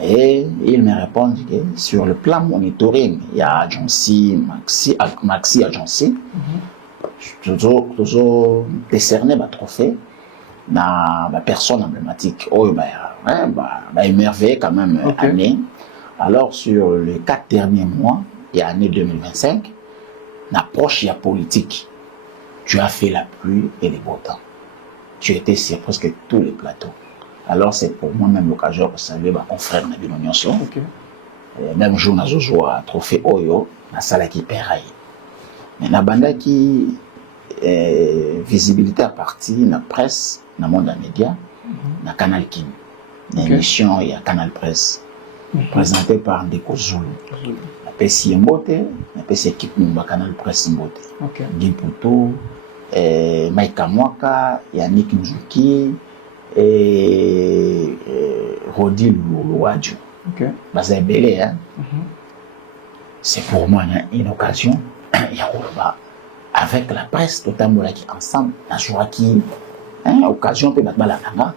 Et il me répond que sur le plan monitoring, il y a Agency, Maxi Agency, toujours décerné un trophée à la personne emblématique. Oh, émerveillé quand même année. Alors, sur les 4 derniers mois, et l'année 2025, l'approche politique, tu as fait la pluie et les beaux temps. Tu étais sur presque tous les plateaux. Alors, c'est pour moi-même l'occasion de saluer mon confrère Nabil Onyonso. Même jour, nous avons joué à Trophée Oyo, dans la salle qui pareil. Mais la bande qui visibilité à partir de la presse, dans le monde des médias, dans Canal King. L'émission, il y a Canal Presse, présentée par Ndeko Zulu. La PSI Mbote, la PSI équipe Mumba Canal Presse Mbote. Guy Poutou, Mike Kamwaka, Yannick Njuki, et Rodi Louadjou. C'est belé, hein? C'est pour moi une occasion, avec la presse, totalement qui ensemble, la joie qui, occasion peut battre la nanga,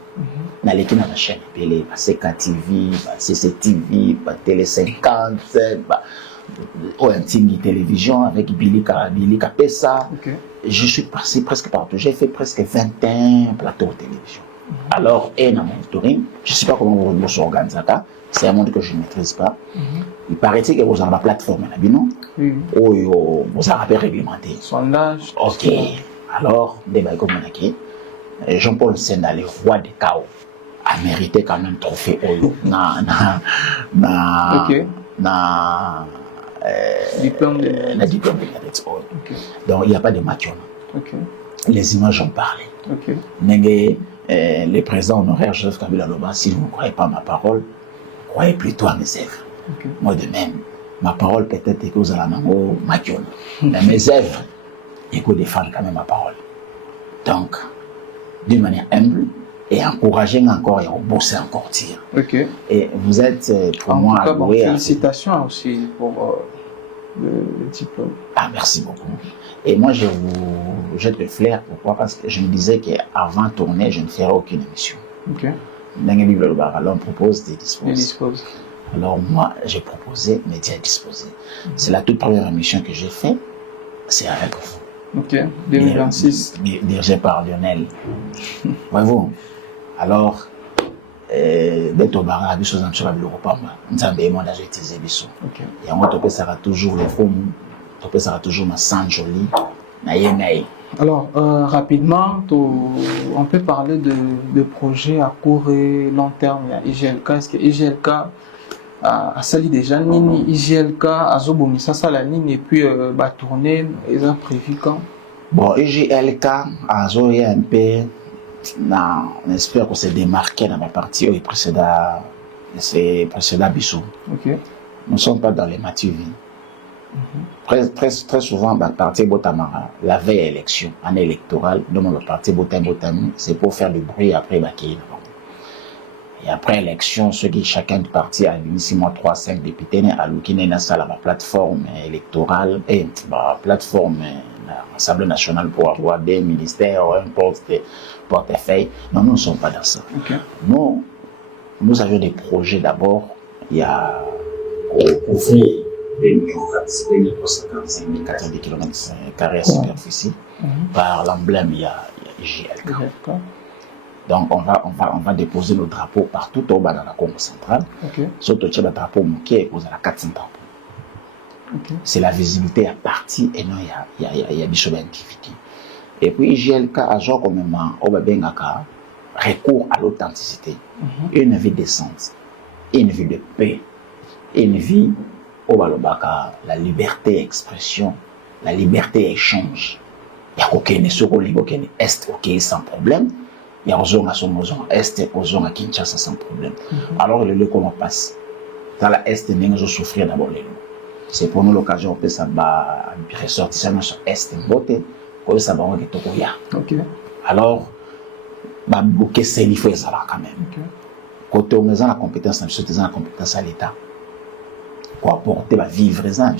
dans l'équipe de la chaîne belé, CKTV, CCTV, Télé 50, OMTV télévision avec Billy Kapessa. Je suis passé presque partout, j'ai fait presque 21 plateaux de télévision. Alors, et dans mon monitoring, je ne sais pas comment vous s'organisez, c'est un monde que je ne maîtrise pas. Il paraît-il que vous avez la plateforme, où vous avez réglementé. Sondage. Ok. Alors, débat comme on a dit, Jean-Paul Senda, le roi des chaos, a mérité quand même trophée Oyo. Diplôme de Oyo. Donc, il n'y a pas de match. Les images ont parlé. Le président honoraire Joseph Kabila Loba, si vous ne croyez pas ma parole, croyez plutôt à mes œuvres. Moi de même, ma parole peut-être que vous allez ma gueule. Mais mes œuvres, il faut défendre quand même ma parole. Donc, d'une manière humble et encourager encore et bosser encore tir. Et vous êtes pour moi alloué. Félicitations aussi pour le diplôme. Ah, merci beaucoup. Et moi, je vous jette le flair. Pourquoi? Parce que je me disais qu'avant de tourner, je ne ferai aucune émission. Alors, on propose des disposes. Alors, moi, j'ai proposé, médias disposés. C'est la toute première émission que j'ai faite. C'est avec vous. 2026. Dirigé par Lionel. Voyez-vous? Alors, d'être au bar, des choses en train de l'Europe, nous avons utilisé des choses. Et en fait, ça sera toujours le fond. Ça sera toujours ma sang jolie. Alors, rapidement, on peut parler de projets à court et long terme. Il y a IGLK. Est-ce que IGLK a sali déjà Nini IGLK a Zobomisa Salanine et puis tourner, ils ont prévu quand? Bon, EJLK a joué un peu, on espère qu'on s'est démarqué dans la partie précédente Bissou. Ok. Nous ne sommes pas dans les matières. Très souvent, la partie Botamara, la veille élection, année électorale, donc le parti Botam, c'est pour faire du bruit après Bakine. Et après l'élection, chacun du parti a mis 6 mois, 3, 5 députés, à l'Oukine, la plateforme électorale, et la plateforme l'Assemblée nationale pour avoir des ministères, un portefeuille. Non, nous ne sommes pas dans ça. Okay. Nous avions des projets d'abord, il y a ouvrir 2355 km carrés superficie. Par l'emblème, il y a IGLK. Donc, on va déposer nos drapeaux partout au bas dans la Congo centrale. Surtout, le drapeau qui est posé à 400 ans. C'est la visibilité à partie et non, il y a des activité. Et puis, IGLK a joué quand même recours à l'authenticité. Une vie décente, une vie de paix, une vie où la liberté d'expression, la liberté d'échange. Il y a aucun est ok sans problème. Il y a aux est aux à Kinshasa sans problème. Alors le lieu comment passe dans la est nous souffrir d'abord les lots. C'est pour nous l'occasion on peut ça ressortir sur est beauté pour ça va que tokoya. Alors ok c'est il faut ça quand même. Côté on a la compétence la compétence à l'état. Pour apporter la vivre ça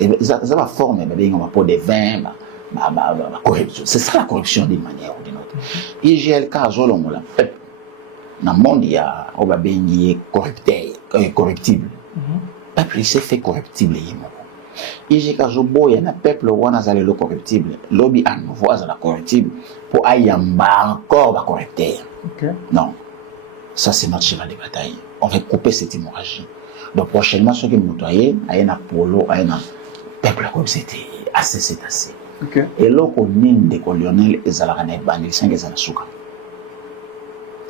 et ça va former on va pour des vins corruption. C'est ça la corruption d'une manière ou d'une autre. IGLK a joué le peuple. Dans le monde, il y a corruptible. Le peuple, il s'est fait corruptible. IGLK a joué le peuple, il le corruptible. Lobby à nouveau, la corruptible. Pour aller encore corrupteur. Non. Ça, c'est notre cheval de bataille. On va couper cette hémorragie. Donc, prochainement, ceux qui me nettoyent, il y a un Apollo, il y a un peuple comme c'était assez, c'est assez. Et là, on est des colonels et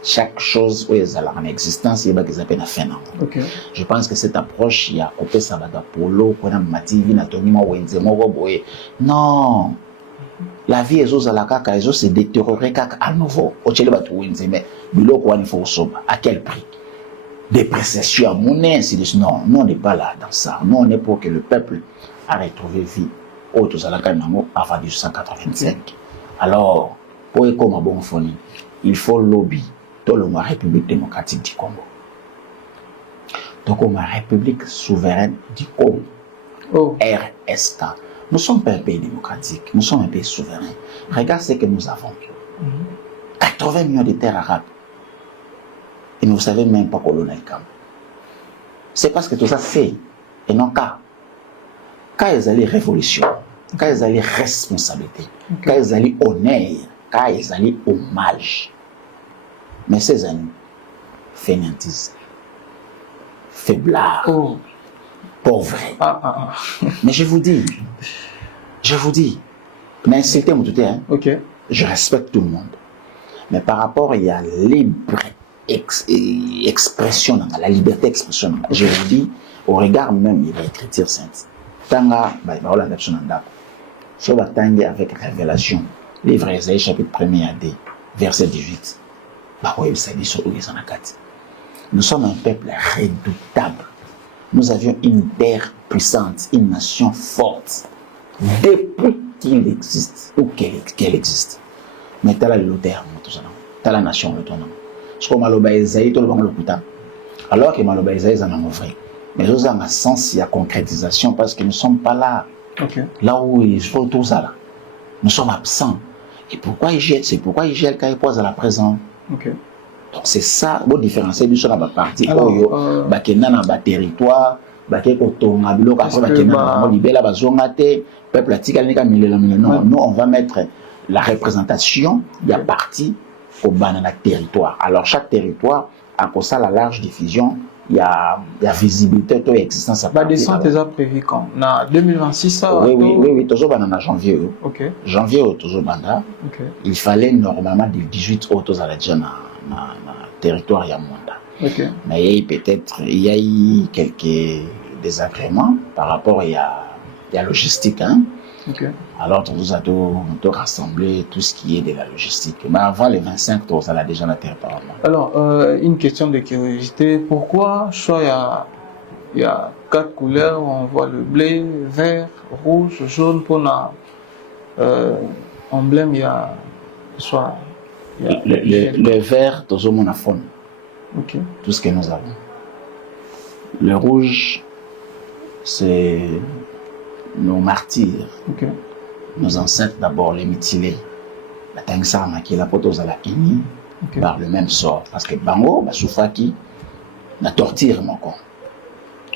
chaque chose où ils ont en existence, il y a des appels à faire. Je pense que cette approche, il y a coupé ça va polo, qu'on a mativi, na tonima non. La vie est aux alakaka, ils ont se détériorer à nouveau. Au Tchèle batou mais bilo quoi il faut soba. À quel prix? Dépréciation à monnaie, ainsi de suite. Non, nous on n'est pas là dans ça. Nous on est pour que le peuple a retrouvé vie. Autres à la Canamo avant 1885. Alors, pour être comme un bon fourni, il faut lobby dans la République démocratique du Congo. Donc, la République souveraine du Congo, RSK. Nous sommes pas un pays démocratique, nous sommes un pays souverain. Regarde ce que nous avons. 80 millions de terres arabes. Et vous ne savez même pas colonel Kam. C'est parce que tout ça c'est, et non qu'à. Quand ils allaient révolution, quand ils allaient responsabilité, quand ils allaient honneur, quand ils allaient hommage. Mais ces années, fainéantise, faiblard, pauvre. Mais je vous dis, n'insultez moi tout hein. Je respecte tout le monde. Mais par rapport, il y a libre expression, la liberté d'expression. Je vous dis, au regard même de l'écriture sainte. Tanga, avec révélation, livre Isaïe chapitre 1er à D, verset 18. Nous sommes un peuple redoutable. Nous avions une terre puissante, une nation forte. Depuis qu'il existe, ou qu'elle existe. Mais t'as la terre, t'as la nation, le tournant. Ce qu'on m'a Isaïe, tout le monde le putain. Alors que Maloba Isaïe, en a vrai. Mais nous avons un sens, il y a concrétisation parce que nous ne sommes pas là. Là où il faut tout ça là. Nous sommes absents. Et pourquoi c'est pourquoi IGLK pose à la présent. Donc c'est ça, vous différenciez du sur la partie. Bakena na territoire, Bakekotonga biloko après Bakena na libela bazongate, peuple atika nika milela. Non, nous on va mettre la représentation de la partie au banana territoire. Alors chaque territoire a comme ça la large diffusion. Il y a visibilité de l'existence. La descente est prévue quand? En 2026 ça? Oui, toujours en janvier. Janvier, toujours banda. Il fallait normalement des 18 autos à la déjà dans le territoire Yamanda. Mais peut-être il y a eu quelques désagréments par rapport à la logistique. Hein? Ok. Alors, nous avons rassembler tout ce qui est de la logistique. Mais avant les 25, on a déjà la terre par là. Alors, une question de curiosité. Pourquoi il y a 4 couleurs? On voit le blé, vert, rouge, jaune. Pour l'emblème, il y a soit le vert, tout le monde a fond. Ok. Tout ce que nous avons. Le rouge, c'est nos martyrs. Ok. Nos ancêtres d'abord, les mutilés. La Tangsama qui est la poteuse à la ini par le même sort. Parce que Bango, Soufaki, la torture, mon con.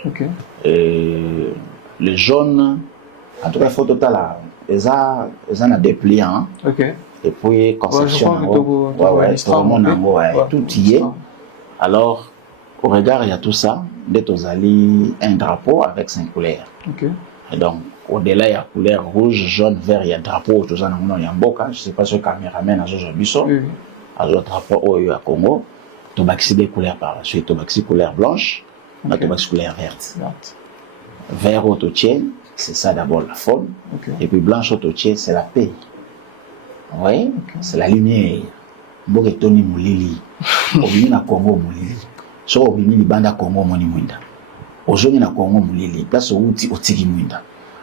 Ok. Et le jaune, en tout cas, il faut total là. Ils ont déplié. Hein? Ok. Et puis, conception, tout y est. Alors, au regard, il y a tout ça. Dès que un drapeau avec 5 couleurs. Ok. Et donc, au-delà, il y a couleur rouge, jaune, vert, il y a drapeau, tout ça, il y a un beau cas. Je ne sais pas si le caméraman a joué Bisson. Oui. A joué drapeau au Congo. Tu vas des couleurs par la suite. Tu vas couleur blanche, tu vas couleur verte. Vert au tien, c'est ça d'abord la forme. Et puis blanche au tien, c'est la paix. Oui, c'est la lumière. Boketoni Moulili. Obimi na Congo Moulili. So obimi libanda Congo Moni Mwinda. Aujourd'hui na Congo Moulili. Place où Otigi Mwinda.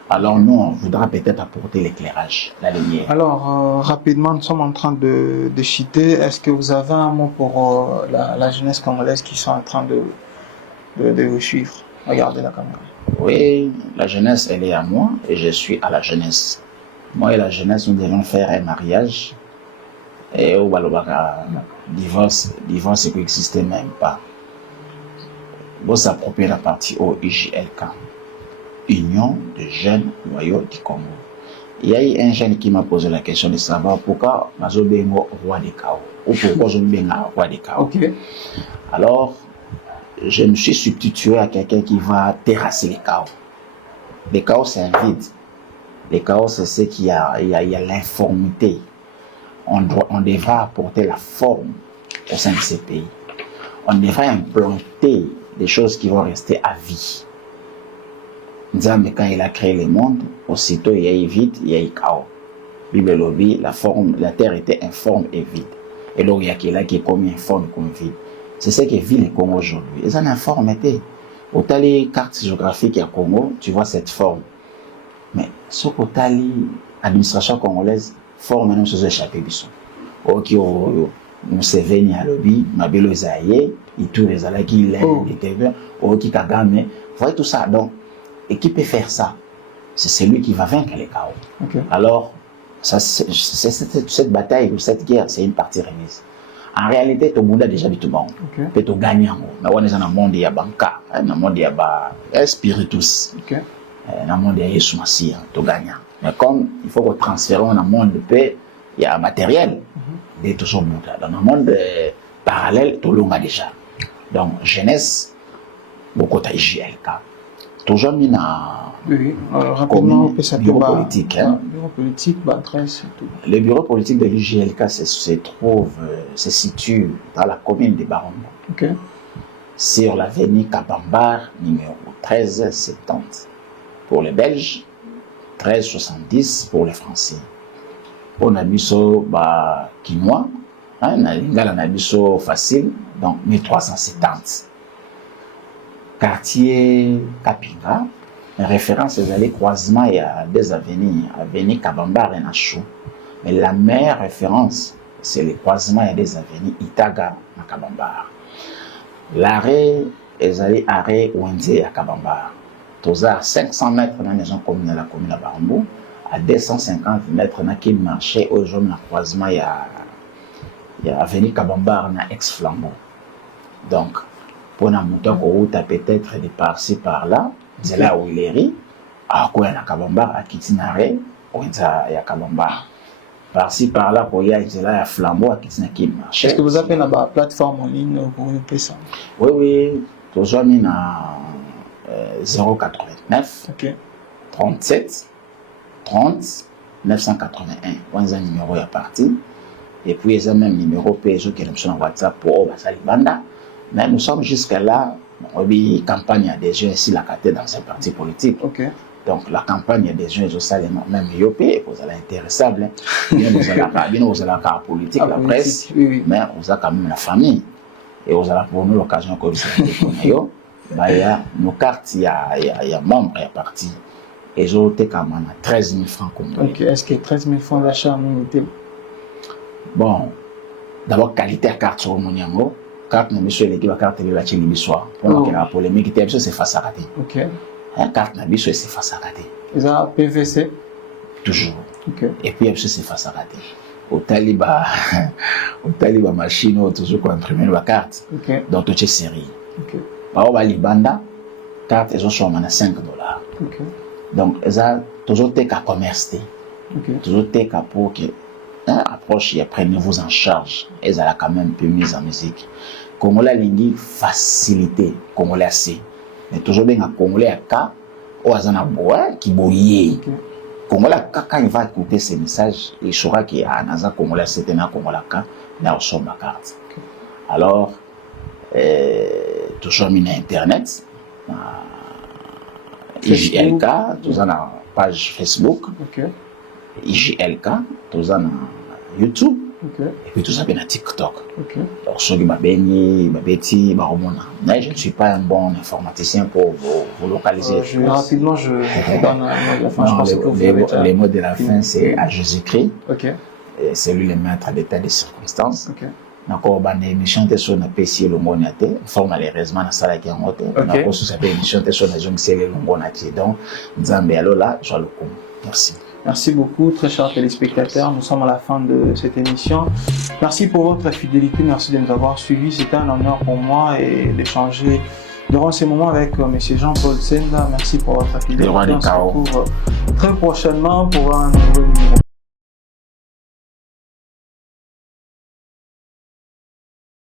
Alors nous, on voudra peut-être apporter l'éclairage, la lumière. Alors, rapidement, nous sommes en train de chiter. Est-ce que vous avez un mot pour la jeunesse congolaise qui sont en train de vous suivre? Regardez la caméra. Oui, la jeunesse, elle est à moi et je suis à la jeunesse. Moi et la jeunesse, nous devons faire un mariage. Et au Balobaka, divorce qui n'existe même pas. Vous s'appropriez la partie au IJLK. Union de jeunes loyaux du Congo. Il y a eu un jeune qui m'a posé la question de savoir pourquoi je suis roi des chaos ou pourquoi je suis roi des chaos. Okay. Alors, je me suis substitué à quelqu'un qui va terrasser les chaos. Les chaos, c'est un vide. Les chaos, c'est ce qu'il y a, il y a l'informité. On devra apporter la forme au sein de ces pays. On devra implanter des choses qui vont rester à vie. Nzambe, quand il a créé le monde, aussitôt il y a eu vide, il y a eu chaos. Bible lobby, la terre était informe et vide. Et donc il y a qui là qui est comme informe comme vide. C'est ce que vit le Congo aujourd'hui. Ils ont informité. Au tali carte géographique à Congo, tu vois cette forme. Mais ce qu'au tali administration congolaise, forme nous se échappé bisson. Ok, nous se venu à lobby, Mabelo Zaye, il tourne les alaki, il est, ok Kagame, vous voyez tout ça. Donc et qui peut faire ça? C'est celui qui va vaincre les chaos. Okay. Alors, cette bataille ou cette guerre, c'est une partie remise. En réalité, tout le monde a déjà vu tout le monde. Peut tout gagner. Mais on est dans un monde il y a banca, dans un monde il y a spiritus, dans un monde il y a Yesu Massia, tout gagnant. Mais comme il faut qu'on transfère dans un monde de paix, il y a matériel, de tout ce monde. Dans un monde parallèle, tout le monde a déjà. Donc, jeunesse, beaucoup de JLK. Toujours mis dans rapidement, bureau politique. Bureau politique, adresse et tout. Le bureau politique de l'UJLK se situe dans la commune de Barombo. Sur l'avenue Kabambar, numéro 1370. Pour les Belges, 1370 pour les Français. On a mis ça quinoa, on a mis ça facile, donc 1370. Quartier Kapinga, référence aux allées croisement, il y a deux avenues, avenue Kabambar et Nachou. Mais la meilleure référence, c'est les croisements, il y a des avenues Itaga à Kabambar. L'arrêt, les allées arrêt Wenze à Kabambar. Tous à 500 mètres dans la maison commune de la commune de Barombo, à 250 mètres dans le marché, aujourd'hui, dans le croisement, il y a avenue Kabambar dans ex-flambeau. Donc, pour un montant qu'on a peut-être de par-ci par-là, c'est là où il est ri, à quoi il y a Kabambar, à Kitinare, où il y a Kabambar. Par-ci par-là, pour y aller, là, il y a Flambeau, à Kitinare. Est-ce que vous appelez la plateforme en ligne pour vous payer ça? Oui, toujours mis dans 089 37 30 981. On a un numéro à partir. Et puis, il y a même numéro PSO qui est sur WhatsApp pour Salibanda. Mais nous sommes jusqu'à là, on a une campagne d'adhésion ici, la carte dans un parti politique. Donc la campagne des jeunes au salaire même yopé, vous allez intéressable. Bien vous allez la politique, la presse, mais vous avez quand même la famille. Et vous allez pour nous l'occasion que vous avez il y a nos cartes, il y a membres, il y a partis. Et j'ai été quand même à 13 000 francs congolais. Donc est-ce que 13 000 francs d'achat en unité? Bon, d'abord qualité à carte sur mon yango. Carte na biso eleki ba carte de la chili soir. Pour que la polémique était c'est face à rater. OK. Carte na biso c'est face à rater. Ils ont PVC toujours. OK. Et puis c'est face à rater. Au taliba machine toujours pour imprimer la carte. OK. Donc toute série. OK. Par au Libanda carte ils ont sur $5. OK. Donc ça toujours tes qu'à commerce. OK. Toujours tes qu'à pour que approche et prenez-vous en charge. Et ça a quand même peu mise en musique. Congolais lingi facilité, Congolais assez. Mais toujours bien à Congolais à cas, ou à Zana bois qui boyer. Congolais quand il va écouter ces messages, il saura qu'il y a un Congolais c'est un Congolais quand mais on sort ma carte. Alors toujours mis internet, IJLK, tout en page Facebook. OK. IJLK, tout en YouTube. OK. Et puis tout ça bien à TikTok. OK. Alors, ceux qui m'abonnent, mais je ne suis pas un bon informaticien pour vous localiser. Rapidement, je donne la fin. Je pense que vous avez les mots de la fin, c'est à Jésus-Christ. OK. C'est lui le maître d'état des circonstances. OK. Encore une émission de son appétit le monaté, malheureusement dans salle qui est en haute. Encore sous cette émission de son agent c'est le monaté. Donc, Nzambe alors là, je le compte. Merci. Merci beaucoup, très chers téléspectateurs. Nous sommes à la fin de cette émission. Merci pour votre fidélité, merci de nous avoir suivis. C'était un honneur pour moi et d'échanger durant ces moments avec M. Jean-Paul Senda. Merci pour votre fidélité. On se retrouve très prochainement pour un nouveau numéro.